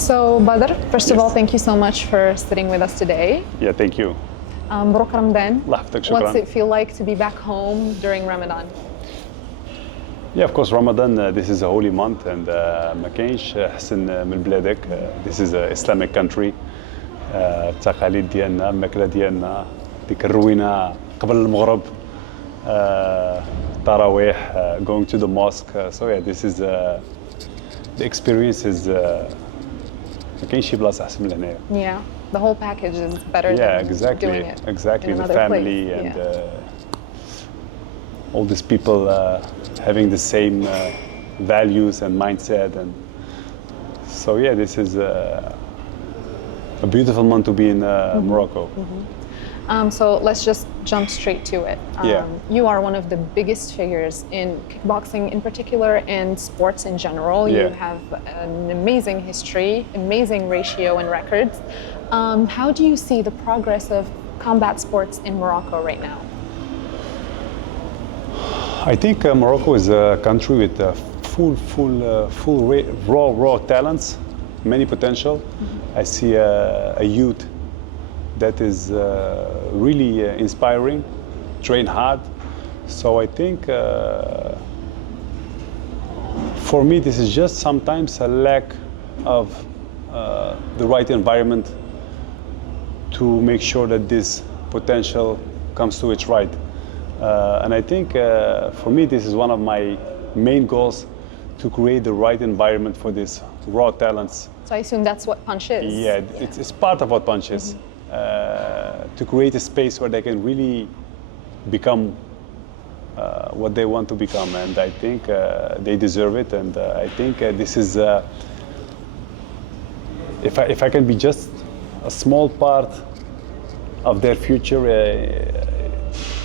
So, Badr, first of all, thank you so much for sitting with us today. Yeah, thank you. مبروك رمضان. الله يحفظك شكرا. What's it feel like to be back home during Ramadan? Yeah, of course, Ramadan, this is a holy month and ما كاينش أحسن من بلادك. This is an Islamic country. التقاليد ديالنا، الماكلة ديالنا، ديك الروينة قبل المغرب. تراويح, going to the mosque. So yeah, this is the experience is ما كاينش شي بلاصة أحسن من هنايا. Yeah, the whole package is better than doing it exactly. in The another family place. and all these people having the same values and mindset, and so yeah, this is a beautiful month to be in Morocco. So let's just jump straight to it. You are one of the biggest figures in kickboxing in particular and sports in general. You have an amazing history, amazing ratio and records. How do you see the progress of combat sports in Morocco right now? I think Morocco is a country with raw talents, many potential. I see a youth that is really inspiring, train hard. So I think for me this is just sometimes a lack of the right environment to make sure that this potential comes to its right. And I think for me this is one of my main goals, to create the right environment for these raw talents. So I assume that's what Punch is. Yeah, it's part of what Punch is. To create a space where they can really become what they want to become, and I think they deserve it. And I think this is, if I can be just a small part of their future,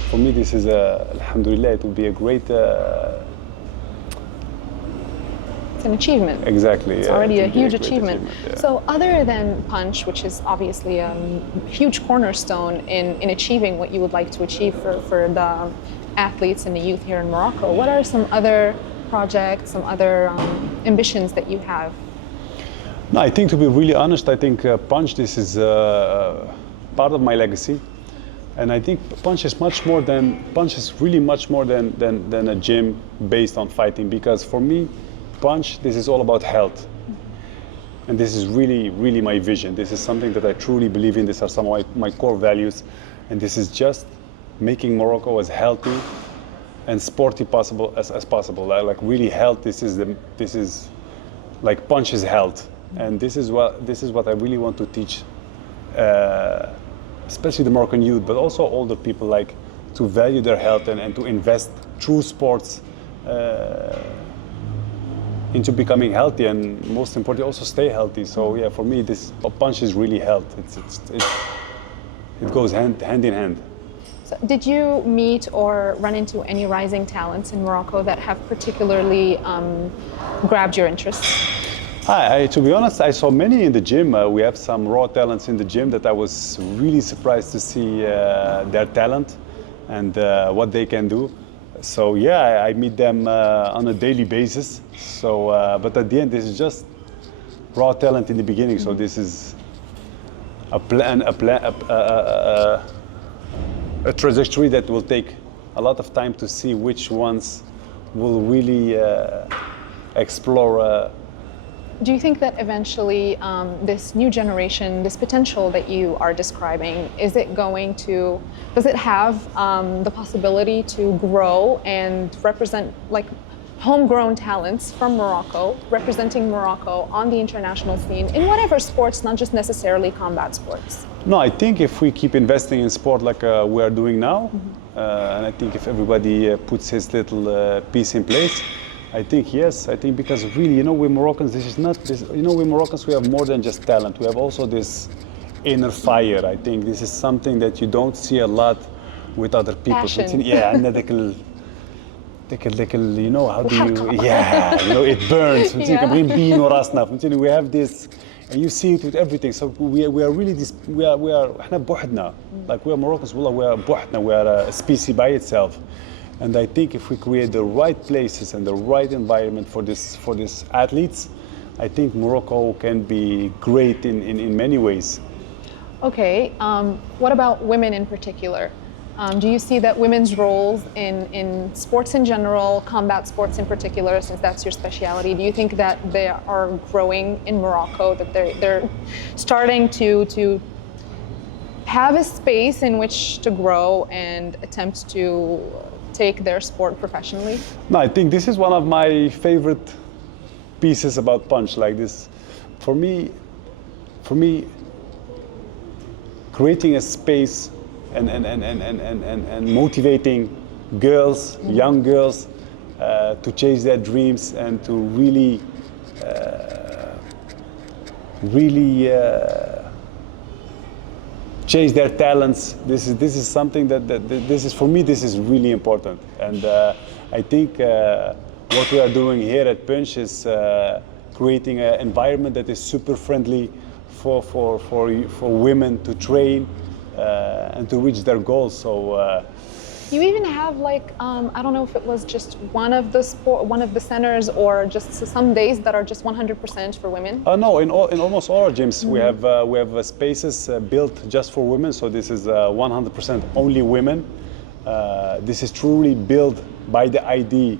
for me this is, alhamdulillah, it will be a great. An achievement. Exactly. It's already a huge achievement. So other than Punch, which is obviously a huge cornerstone in achieving what you would like to achieve for the athletes and the youth here in Morocco, what are some other projects, some other ambitions that you have? No, I think, to be really honest, I think Punch, this is part of my legacy. And I think Punch is really much more than a gym based on fighting, because for me, Punch, this is all about health. And this is really my vision. This is something that I truly believe in. These are some of my core values. And this is just making Morocco as healthy and sporty possible as possible. Like really health, this is like Punch is health. And this is what I really want to teach, especially the Moroccan youth, but also older people, like to value their health and to invest through sports into becoming healthy, and most importantly also stay healthy. So yeah, for me this Punch is really health. It goes hand in hand. So did you meet or run into any rising talents in Morocco that have particularly grabbed your interest? To be honest, I saw many in the gym. We have some raw talents in the gym that I was really surprised to see their talent and what they can do. So yeah, I meet them on a daily basis. So, but at the end, this is just raw talent in the beginning. So this is a trajectory that will take a lot of time to see which ones will really explore. Do you think that eventually this new generation, this potential that you are describing, does it have the possibility to grow and represent like homegrown talents from Morocco, representing Morocco on the international scene in whatever sports, not just necessarily combat sports? No, I think if we keep investing in sport like we are doing now, and I think if everybody puts his little piece in place, I think yes. I think because really, we Moroccans, we Moroccans, we have more than just talent. We have also this inner fire. I think this is something that you don't see a lot with other people. Passion. Yeah, and how do you? Yeah, it burns. We have this, and you see it with everything. So we are really this. We are. إحنا بوحدنا. Like we are Moroccans. We are بوحدنا. We are a species by itself. And I think if we create the right places and the right environment for this athletes, I think Morocco can be great in many ways. Okay, what about women in particular? Do you see that women's roles in sports in general, combat sports in particular, since that's your specialty, do you think that they are growing in Morocco, that they're starting to have a space in which to grow and attempt to take their sport professionally? No, I think this is one of my favorite pieces about Punch, like this. For me, creating a space and motivating girls, young girls, to chase their dreams and to really chase their talents. This is something that this is, for me, this is really important. And I think what we are doing here at Punch is creating an environment that is super friendly for women to train and to reach their goals. So you even have like I don't know if it was just one of the centers or just some days that are just 100% for women. No, in almost all our gyms we have spaces built just for women. So this is 100% only women. This is truly built by the idea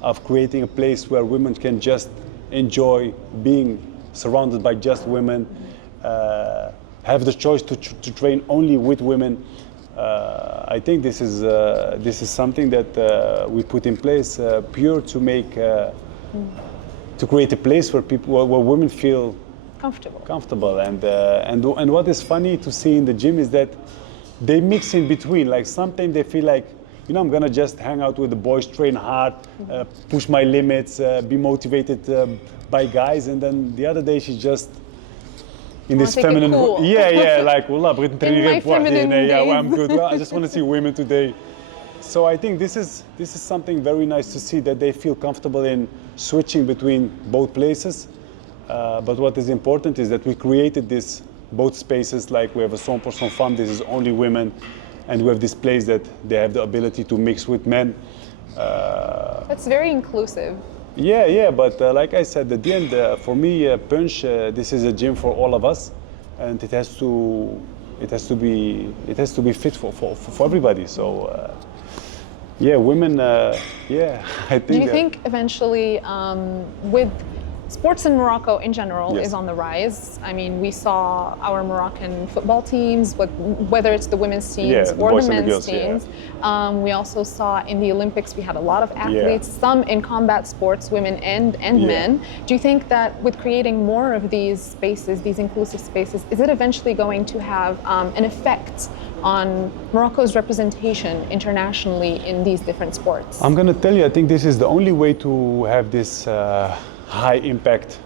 of creating a place where women can just enjoy being surrounded by just women, have the choice to train only with women. I think this is something that we put in place pure to make to create a place where where women feel comfortable. And what is funny to see in the gym is that they mix in between. Like sometimes they feel like, you know, I'm gonna just hang out with the boys, train hard, push my limits, be motivated by guys, and then the other day she's just in this feminine, cool. like, wallah, بغيت نتريني بوحدي هنا, well, I'm good. Well, I just want to see women today. So I think this is something very nice to see, that they feel comfortable in switching between both places. But what is important is that we created this both spaces. Like we have a 100% femme, this is only women, and we have this place that they have the ability to mix with men. That's very inclusive. Yeah, but like I said, at the end, for me, Punch, this is a gym for all of us, and it has to be fit for everybody. So yeah, women, yeah, I think. Do you think eventually, with sports in Morocco in general Yes. is on the rise? I mean, we saw our Moroccan football teams, whether it's the women's teams the or boys the and the men's girls, yeah. teams. We also saw in the Olympics, we had a lot of athletes, some in combat sports, women and men. Do you think that with creating more of these spaces, these inclusive spaces, is it eventually going to have an effect on Morocco's representation internationally in these different sports? I'm gonna tell you, I think this is the only way to have this high impact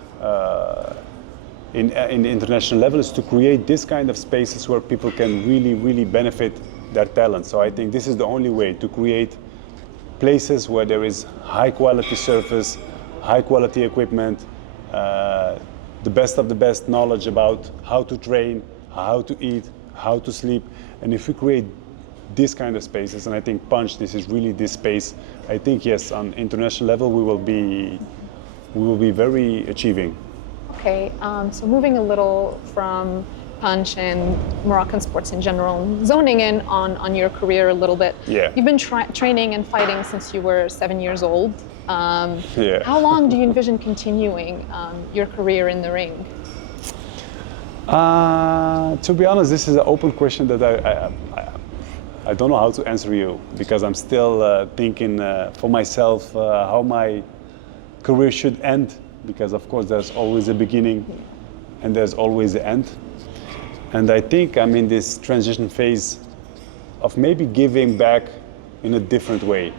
in international level, is to create this kind of spaces where people can really benefit their talent. So I think this is the only way to create places where there is high quality surface, high quality equipment, the best of the best knowledge about how to train, how to eat, how to sleep. And if we create this kind of spaces, and I think Punch, this is really this space, I think yes, on international level we will be very achieving. Okay, so moving a little from Punch and Moroccan sports in general, zoning in on your career a little bit. Yeah. You've been training and fighting since you were 7 years old. Yeah. How long do you envision continuing your career in the ring? To be honest, this is an open question that I don't know how to answer you, because I'm still thinking for myself how my career should end, because of course there's always a beginning and there's always the end. And I think I'm in this transition phase of maybe giving back in a different way.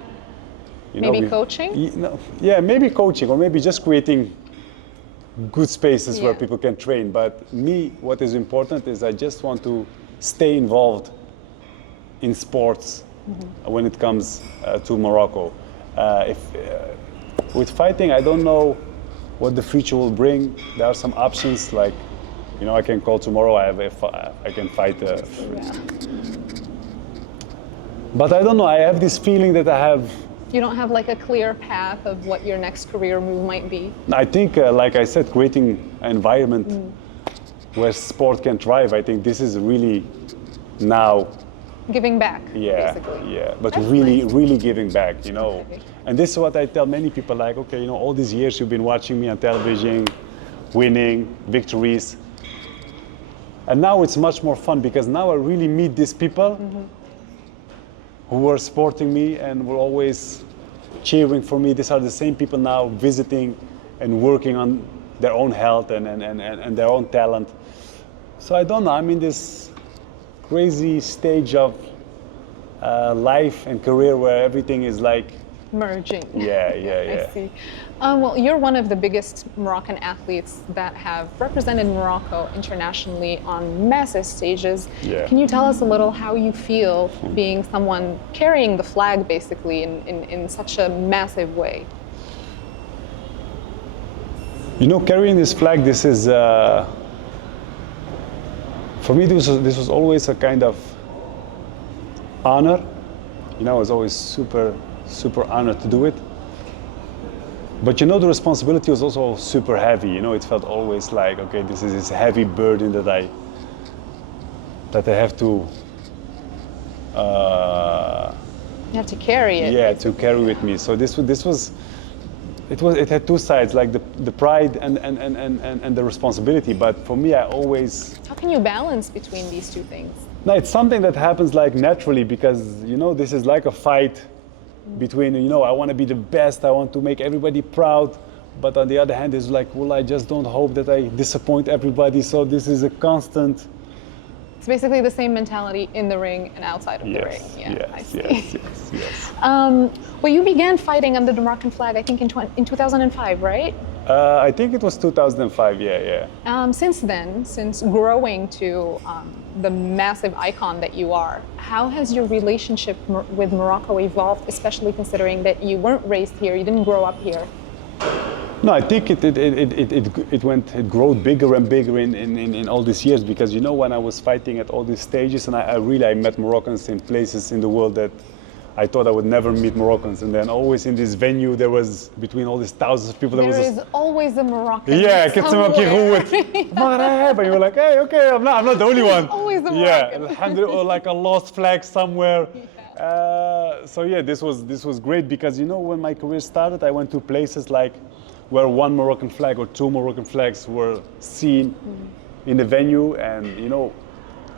Maybe coaching? Yeah, maybe coaching, or maybe just creating good spaces where people can train. But me, what is important is I just want to stay involved in sports when it comes to Morocco. With fighting, I don't know what the future will bring. There are some options, like, you know, I can call tomorrow, I can fight. But I don't know, I have this feeling that I have You don't have like a clear path of what your next career move might be? I think, like I said, creating an environment where sport can thrive, I think this is really now, Giving back, yeah, basically. yeah, but That's really, nice. really giving back, you know. Okay. And this is what I tell many people, like, okay, you know, all these years you've been watching me on television, winning, victories. And now it's much more fun because now I really meet these people who were supporting me and were always cheering for me. These are the same people now visiting and working on their own health and their own talent. So I don't know, I'm in this crazy stage of life and career where everything is like, Merging. yeah, yeah, yeah. I see. Well, you're one of the biggest Moroccan athletes that have represented Morocco internationally on massive stages. Yeah. Can you tell us a little how you feel being someone carrying the flag basically in such a massive way? You know, carrying this flag, this is, for me, this was always a kind of honor. You know, I was always super honored to do it. But you know, the responsibility was also super heavy. You know, it felt always like, okay, this is this heavy burden that I have to, You have to carry it. yeah, to carry with me. So it had two sides, like the pride and the responsibility. But for me, I always. How can you balance between these two things? No, it's something that happens like naturally because, you know, this is like a fight between, you know, I want to be the best, I want to make everybody proud. But on the other hand, it's like, well, I just don't hope that I disappoint everybody. So this is a constant. It's basically the same mentality in the ring and outside of the ring. Yeah, I see. Yes. Well, you began fighting under the Moroccan flag, I think, in 2005, right? I think it was 2005, yeah. Since then, since growing to the massive icon that you are, how has your relationship with Morocco evolved, especially considering that you weren't raised here, you didn't grow up here? No, I think it grew bigger and bigger in all these years because, you know, when I was fighting at all these stages and I met Moroccans in places in the world that I thought I would never meet Moroccans, and then always in this venue there was between all these thousands of people There is always a Moroccan. Yeah, ik heb ze ook gehoord. Maghreb, and you were like, hey, okay, I'm not the only one. Always the Yeah, Moroccan. alhamdulillah, or like a lost flag somewhere. So yeah, this was great because, you know, when my career started, I went to places like where one Moroccan flag or two Moroccan flags were seen in the venue, and, you know,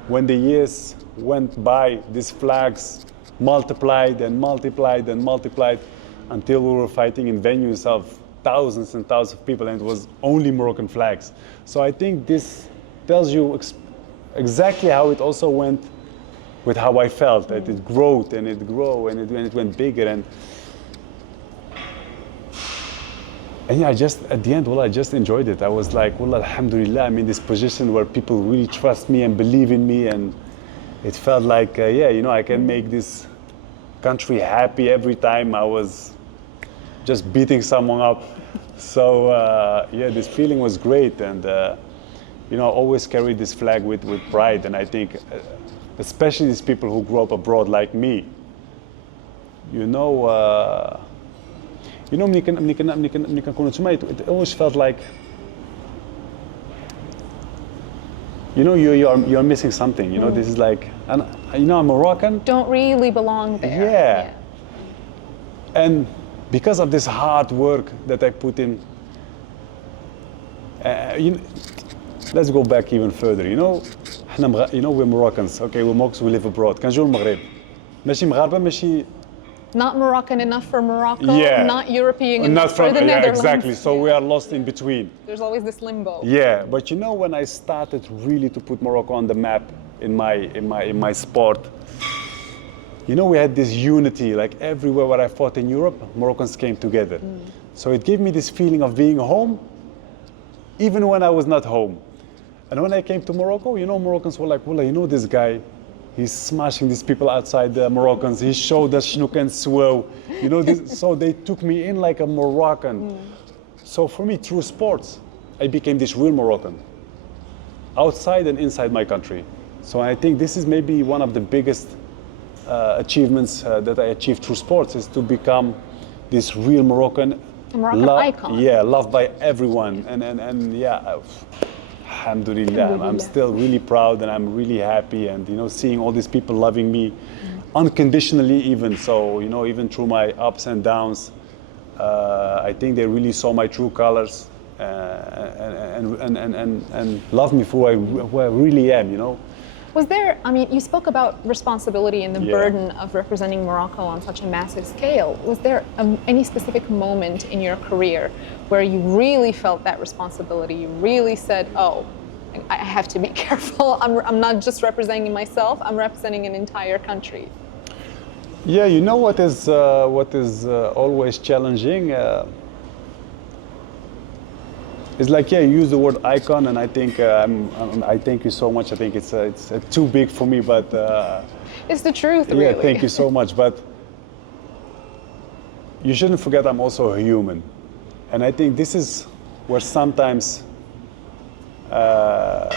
when the years went by, these flags multiplied and multiplied and multiplied until we were fighting in venues of thousands and thousands of people, and it was only Moroccan flags. So I think this tells you exactly how it also went with how I felt, that it grew and it grew and it went bigger. And yeah, at the end, well, I just enjoyed it. I was like, well, alhamdulillah, I'm in this position where people really trust me and believe in me, and it felt like, yeah, you know, I can make this country happy every time I was just beating someone up. So yeah, this feeling was great, and you know, I always carry this flag with pride. And I think, especially these people who grew up abroad like me, you know, ملي كنكونوا تما, it always felt like, you know, you're missing something. You know, this is like, and you know, I'm Moroccan. Don't really belong there. Yeah. And because of this hard work that I put in, you know, let's go back even further. You know, you know, we're Moroccans. Okay, we're Moroccans, we live abroad. كنجيو المغرب. ماشي مغاربة, ماشي. Not Moroccan enough for Morocco, Yeah. not European Not enough for the yeah, Netherlands. exactly. So we are lost in between. There's always this limbo. Yeah, but you know, when I started really to put Morocco on the map in my sport, you know, we had this unity. Like everywhere where I fought in Europe, Moroccans came together. So it gave me this feeling of being home, even when I was not home. And when I came to Morocco, you know, Moroccans were like, well, you know, this guy, he's smashing these people outside the Moroccans. He showed us Shnook and Swell. You know, so they took me in like a Moroccan. So for me, through sports, I became this real Moroccan, outside and inside my country. So I think this is maybe one of the biggest achievements that I achieved through sports is to become this real Moroccan, icon. Yeah, loved by everyone, and yeah, alhamdulillah, I'm still really proud and I'm really happy, and you know, seeing all these people loving me unconditionally, even so, you know, even through my ups and downs, I think they really saw my true colors and love me for who I really am, you know. Was there, I mean, you spoke about responsibility and the burden of representing Morocco on such a massive scale. Was there any specific moment in your career where you really felt that responsibility? You really said, oh, I have to be careful. I'm not just representing myself, I'm representing an entire country. Yeah, you know what is always challenging? It's like, yeah, you use the word icon, and I think I thank you so much. I think it's too big for me, but it's the truth, really. Yeah, thank you so much. But you shouldn't forget I'm also a human, and I think this is where sometimes the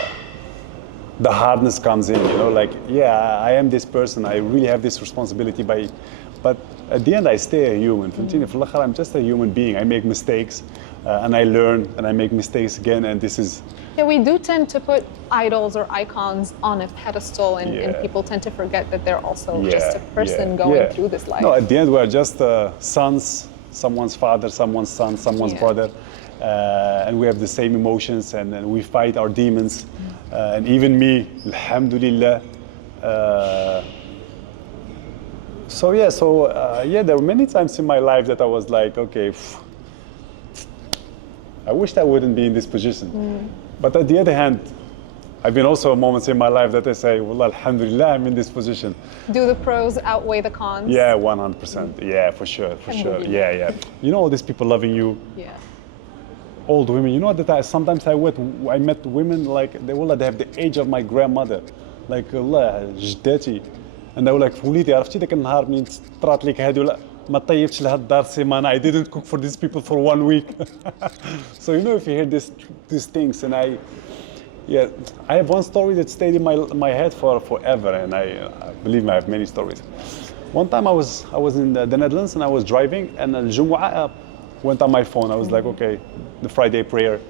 hardness comes in. You know, like, yeah, I am this person. I really have this responsibility, but at the end, I stay a human. I'm just a human being. I make mistakes. And I learn and I make mistakes again, and this is... Yeah, we do tend to put idols or icons on a pedestal, and people tend to forget that they're also just a person going through this life. No, at the end we're just sons, someone's father, someone's son, someone's brother, and we have the same emotions, and we fight our demons, and even me, alhamdulillah. There were many times in my life that I was like, okay, I wished I wouldn't be in this position. But at the other hand, I've been also moments in my life that I say, well, alhamdulillah, I'm in this position. Do the pros outweigh the cons? Yeah, 100%. Yeah, for sure. Yeah. You know, all these people loving you. Yeah. Old women. You know that sometimes I met women like, they have the age of my grandmother. Like, Allah, جدتي. And they were like, وليدي عرفتي ذاك النهار منين طرات لك هادو لا ما طيبتش لها الدار سيمانة. I didn't cook for these people for 1 week. So you know, if you hear these things, and I have one story that stayed in my head forever, and I believe me, I have many stories. One time I was in the Netherlands and I was driving, and Al-Jumu'ah went on my phone. I was like, okay, the Friday prayer.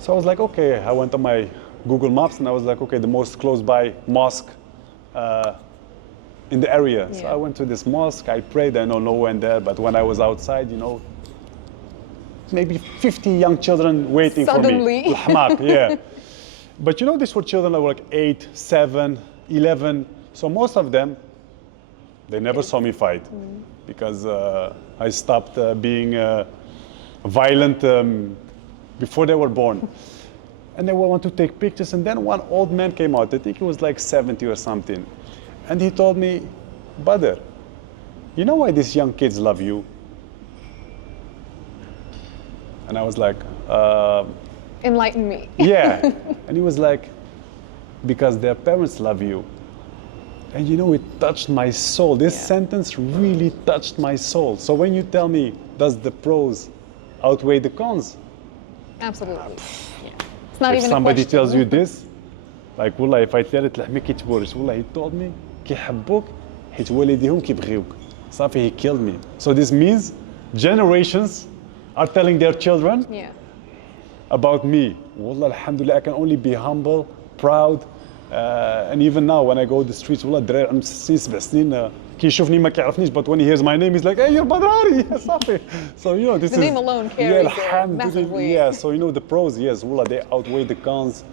So I was like, okay, I went on my Google Maps and I was like, okay, the most close by mosque in the area. So I went to this mosque, I prayed, I know no one there, but when I was outside, you know, maybe 50 young children waiting Suddenly. for me. Yeah. But you know, these were children that were like 8, 7, 11. So most of them, they never saw me fight because I stopped being violent before they were born. And they want to take pictures. And then one old man came out, I think he was like 70 or something. And he told me, Badr, you know why these young kids love you? And I was like, enlighten me. Yeah. And he was like, because their parents love you. And you know, it touched my soul. This sentence really touched my soul. So when you tell me, does the pros outweigh the cons? Absolutely. It's not if even somebody a question. tells you this, like, والله, if I tell it, لحمي كيتبورش. والله, he told me, كيحبوك حيت والديهم كيبغيوك. صافي, he killed me. So this means generations are telling their children about me. Wallah, alhamdulillah, I can only be humble, proud, and even now when I go to the streets, wallah, الدراري عندهم 6 7 سنين كيشوفني ما كيعرفنيش, but when he hears my name, he's like, hey, you're Badrari. صافي. So you know, this the name alone carries massively. Yeah, so you know, the pros, yes, wallah, they outweigh the cons.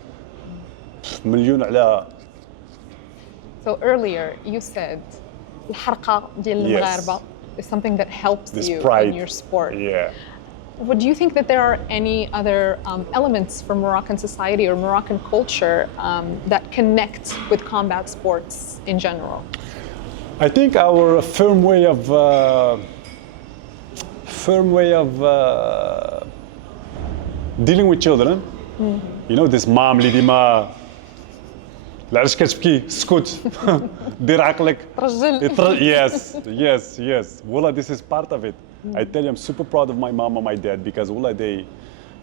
مليون على. So earlier you said الحرقة ديال المغاربة is something that helps this you pride in your sport. Yeah. Do you think that there are any other elements from Moroccan society or Moroccan culture that connect with combat sports in general? I think our firm way of dealing with children. You know, this mom اللي ديما علاش كتبكي اسكت دير عقلك yes والله, this is part of it. I tell you, I'm super proud of my mom and my dad because والله, they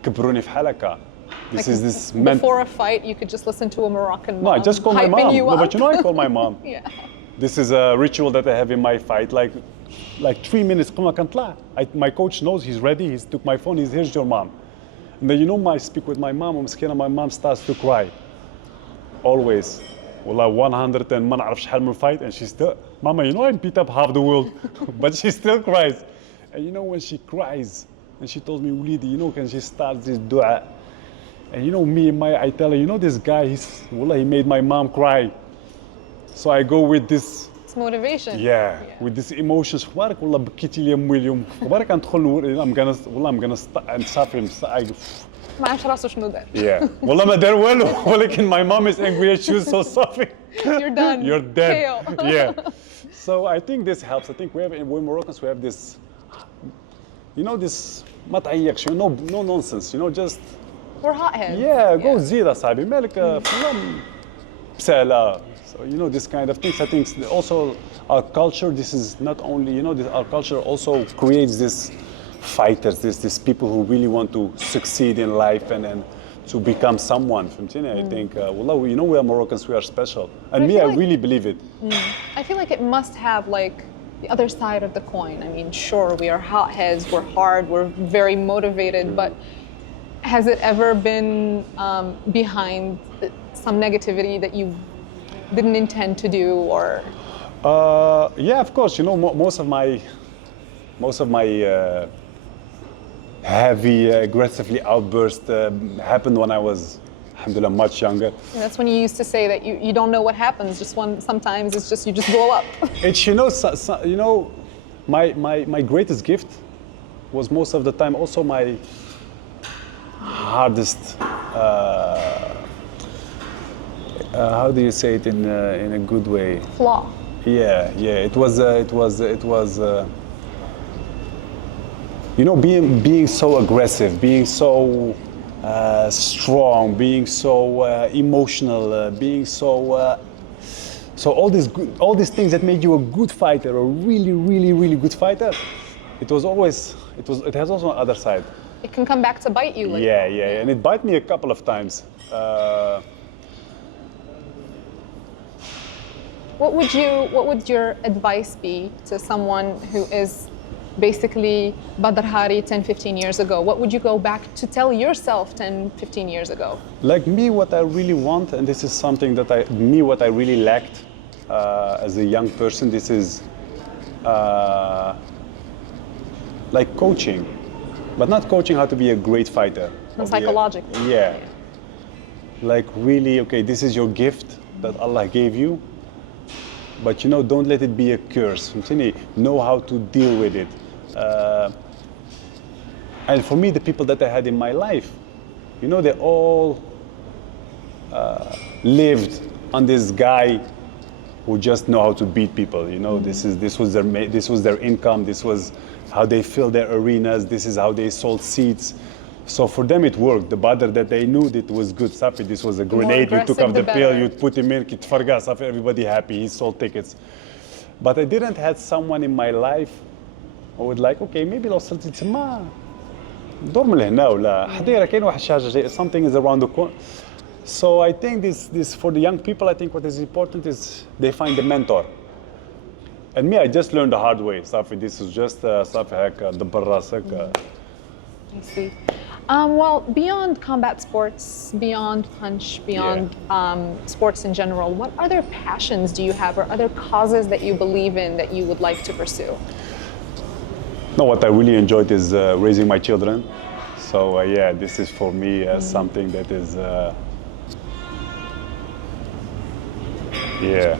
كبروني في حال هكا. Before a fight, you could just listen to a Moroccan mom. No, I just call my mom. You no, but you know, I call my mom. Yeah. This is a ritual that I have in my fight. Like 3 minutes, my coach knows he's ready. He took my phone. Here's your mom. And then I speak with my mom. My mom starts to cry. Always. Well, 100 and ما نعرف شحال من fight, and she's still, Mama, I beat up half the world, but she still cries. And when she cries, and she told me, وليدي, can she start this dua? And I tell her, this guy, he made my mom cry. So I go with this. It's motivation. Yeah, with this emotions. خبارك والله بكيتي لي امي اليوم. خبارك ندخل I'm gonna نسافر. ما عرفش راسه شنو دار. Yeah. والله ما دار والو. ولكن my mom is angry and she's so sorry. You're done. You're dead. KO. Yeah. So I think this helps. I think we Moroccans, we have this, this ما تعيقش, no nonsense, just. We're hotheads. Yeah, go زيد أصاحبي مالك فلان بسهلة. So this kind of things. I think also our culture. This is not only our culture also creates this fighters, this people who really want to succeed in life and to become someone. I think والله we are Moroccans. We are special, and I really believe it. I feel like it must have like the other side of the coin. I mean, sure, we are hotheads. We're hard. We're very motivated, but. Has it ever been behind some negativity that you didn't intend to do, or? Yeah, of course. Most of my heavy, aggressively outburst happened when I was, alhamdulillah, much younger. And that's when you used to say that you don't know what happens. Sometimes it's just you just blow up. It's my greatest gift was most of the time also my hardest, how do you say it in a good way? Flaw. Yeah. It was being so aggressive, being so strong, being so emotional, being so all these things that made you a good fighter, a really, really, really good fighter. It has also an other side. It can come back to bite you. Yeah, and it bit me a couple of times. What would your advice be to someone who is basically Badr Hari 10, 15 years ago? What would you go back to tell yourself 10, 15 years ago? Like me, what I really want, and this is something that what I really lacked as a young person, this is like coaching. But not coaching how to be a great fighter. Psychologically. Yeah. Like really, okay, this is your gift that Allah gave you, but don't let it be a curse. Know how to deal with it. And for me, the people that I had in my life, they all lived on this guy who just know how to beat people. This was their income. This was how they filled their arenas. This is how they sold seats. So for them it worked. The Badr that they knew, that was good. Safi, this was a grenade. You took up the pill, you put him in, Safi, everybody happy. He sold tickets. But I didn't have someone in my life who would like, okay, maybe لو صرت تسمع دور من هنا ولا حديرة كاين واحد شي حاجة, something is around the corner. So I think this for the young people, I think what is important is they find a mentor. And me, I just learned the hard way. Safi, this is just Safi هكا دبر راسك. I see. Well, beyond combat sports, beyond punch, beyond sports in general, what other passions do you have or other causes that you believe in that you would like to pursue? No, what I really enjoyed is raising my children. So yeah, this is for me something that is, yeah.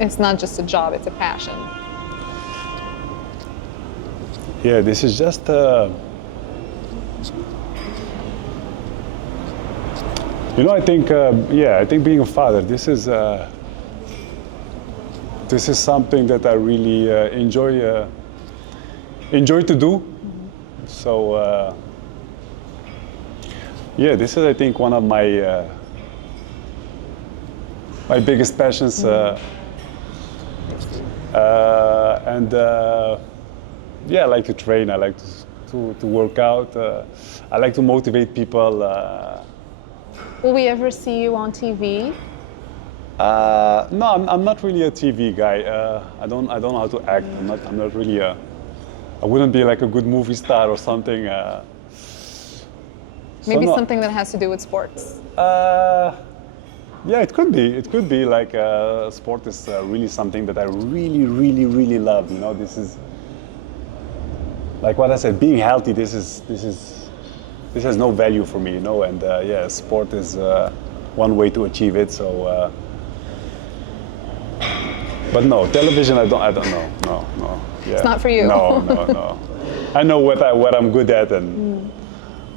It's not just a job, it's a passion. Yeah, this is just, I think, I think being a father, this is something that I really enjoy to do. So, this is, I think, one of my my biggest passions. And I like to train. I like to work out. I like to motivate people. Will we ever see you on TV? No, I'm not really a TV guy. I don't know how to act. I'm not really a. I wouldn't be like a good movie star or something. Maybe something that has to do with sports. Yeah, it could be. It could be like sport is really something that I really, really, really love. You know, this is like what I said. Being healthy. This has no value for me. You know, and yeah, sport is one way to achieve it. So, but no, television. I don't know. No. Yeah. It's not for you. No. I know what I'm good at, and.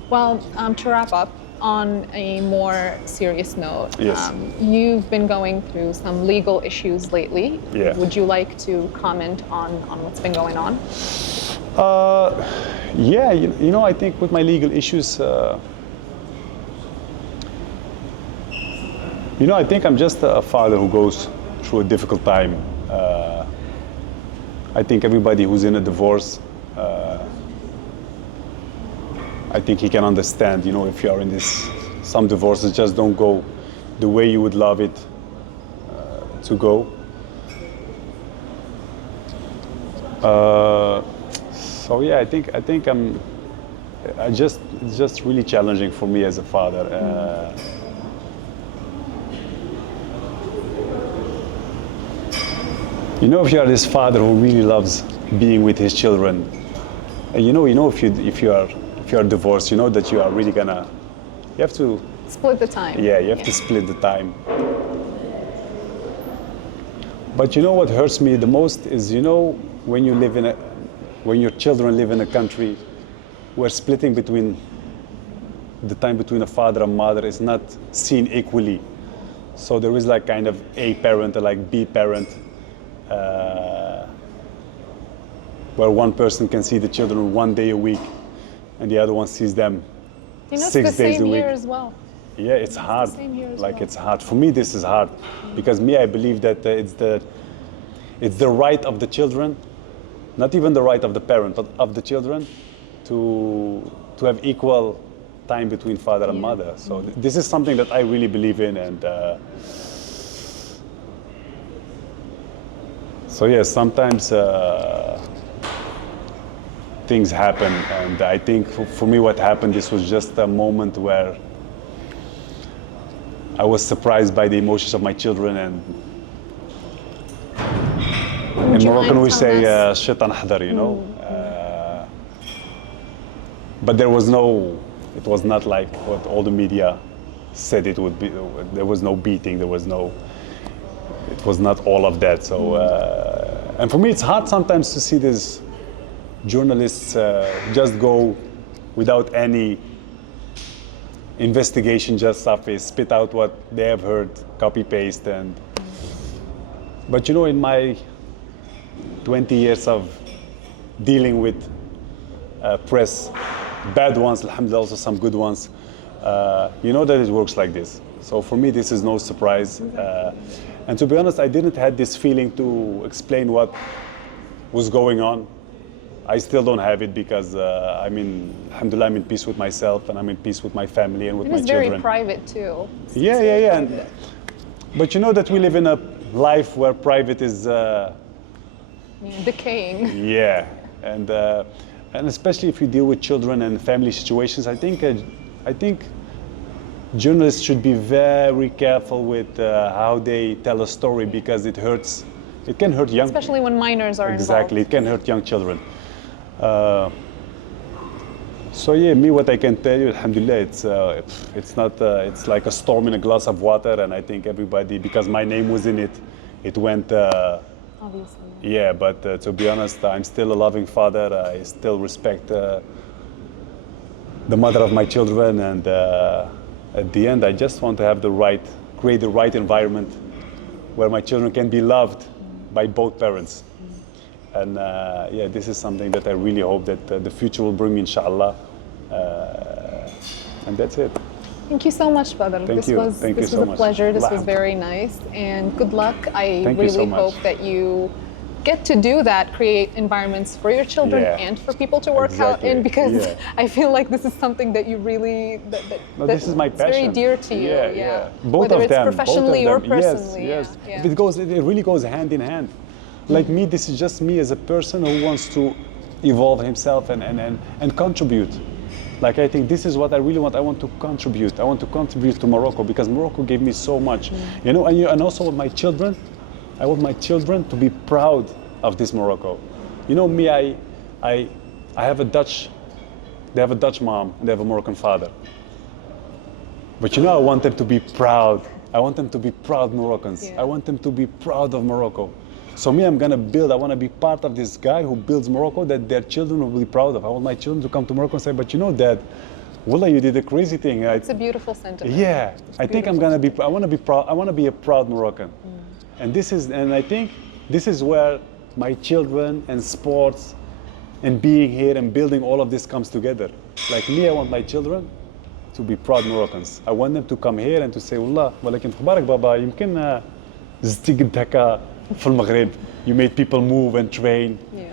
Well, to wrap up, on a more serious note, yes. You've been going through some legal issues lately. Yeah. Would you like to comment on what's been going on? Yeah, you know, I think with my legal issues, you know, I think I'm just a father who goes through a difficult time. I think everybody who's in a divorce, I think he can understand, you know, if you are in this, some divorces just don't go the way you would love it to go. So yeah, I think it's just really challenging for me as a father. You know, if you are this father who really loves being with his children, you know, if you are divorced, you know that you are really gonna, you have to split the time. Yeah, you have to split the time. But you know what hurts me the most is, you know, when your children live in a country where splitting between the time between a father and mother is not seen equally. So there is like kind of A parent or like B parent, where one person can see the children 1 day a week and the other one sees them 6 days a week. It's the same here as well. Yeah, it's hard. It's the same here as like well. It's hard. For me, this is hard because I believe that it's the right of the children, not even the right of the parent, but of the children, to have equal time between father and mother. So this is something that I really believe in, and so yeah, sometimes things happen, and I think for me what happened, this was just a moment where I was surprised by the emotions of my children, and in Moroccan we say "shaitan hadar," you know. But it was not like what all the media said it would be. There was no beating, it was not all of that. So, and for me it's hard sometimes to see these journalists just go without any investigation, just spit out what they have heard, copy paste. But you know, in my 20 years of dealing with press, bad ones, alhamdulillah, also some good ones, you know that it works like this. So for me this is no surprise, and to be honest, I didn't have this feeling to explain what was going on. I still don't have it because alhamdulillah, I'm in peace with myself, and I'm in peace with my family and with my children. It's very private too. Yeah. But you know that we live in a life where private is decaying. Yeah, and especially if you deal with children and family situations, I think journalists should be very careful with how they tell a story, because it hurts. It can hurt young. Especially when minors are exactly, involved. it can hurt young children. So yeah, what I can tell you, alhamdulillah, it's not. It's like a storm in a glass of water, and I think everybody, because my name was in it, it went. Obviously. Yeah, but to be honest, I'm still a loving father. I still respect the mother of my children, and at the end, I just want to have create the right environment where my children can be loved by both parents. And yeah, this is something that I really hope that the future will bring me, inshallah. And that's it. Thank you so much, Badr. Thank you. Thank you so was a much. pleasure. This was very nice, and good luck. I Thank you so really much. hope that you get to do that, create environments for your children Yeah. and for people to work out Exactly. in, because Yeah. I feel like this is something that you really No, this is my it's very passion. dear to you. Yeah. Both Whether of it's them. professionally both or of them. personally. Yes. Yeah. It really goes hand in hand. Like me, this is just me as a person who wants to evolve himself and contribute. Like, I think this is what I really want. I want to contribute. I want to contribute to Morocco because Morocco gave me so much. You know, and also with my children, I want my children to be proud of this Morocco. You know me, I have a Dutch, they have a Dutch mom and they have a Moroccan father. But you know, I want them to be proud. I want them to be proud Moroccans. Yeah. I want them to be proud of Morocco. So me, I'm gonna build, I wanna be part of this guy who builds Morocco that their children will be proud of. I want my children to come to Morocco and say, but you know, Dad, Wallah, you did a crazy thing. It's a beautiful sentiment. Yeah, I think I'm gonna be, I wanna be proud, I wanna be a proud Moroccan. And I think this is where my children and sports and being here and building all of this comes together. Like me, I want my children to be proud Moroccans. I want them to come here and to say, والله ولكن أخبارك بابا يمكن زدتي قد هكا في المغرب. You made people move and train. Yeah.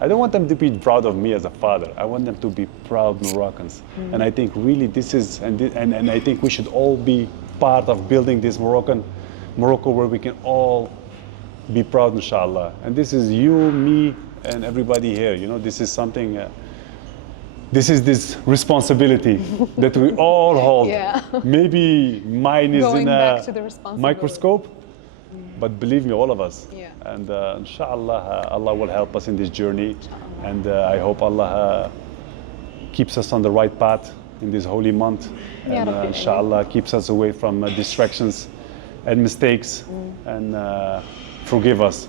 I don't want them to be proud of me as a father. I want them to be proud Moroccans. And I think really this is, and I think we should all be part of building this Morocco where we can all be proud, inshallah. And this is you, me, and everybody here. You know, this is something, this is this responsibility that we all hold. Yeah. Maybe mine is Going in back a to the responsibility. microscope, but believe me, all of us. Yeah. And inshallah, Allah will help us in this journey. And I hope Allah keeps us on the right path in this holy month. Ya And Rabbi. inshallah, keeps us away from distractions and mistakes and forgive us.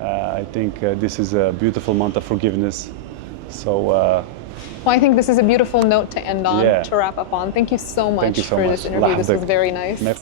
I think this is a beautiful month of forgiveness. So Well, I think this is a beautiful note to end on, Yeah. to wrap up on. Thank you so much thank you so for much. this interview. Allah This was yahfadek. very nice. Merci.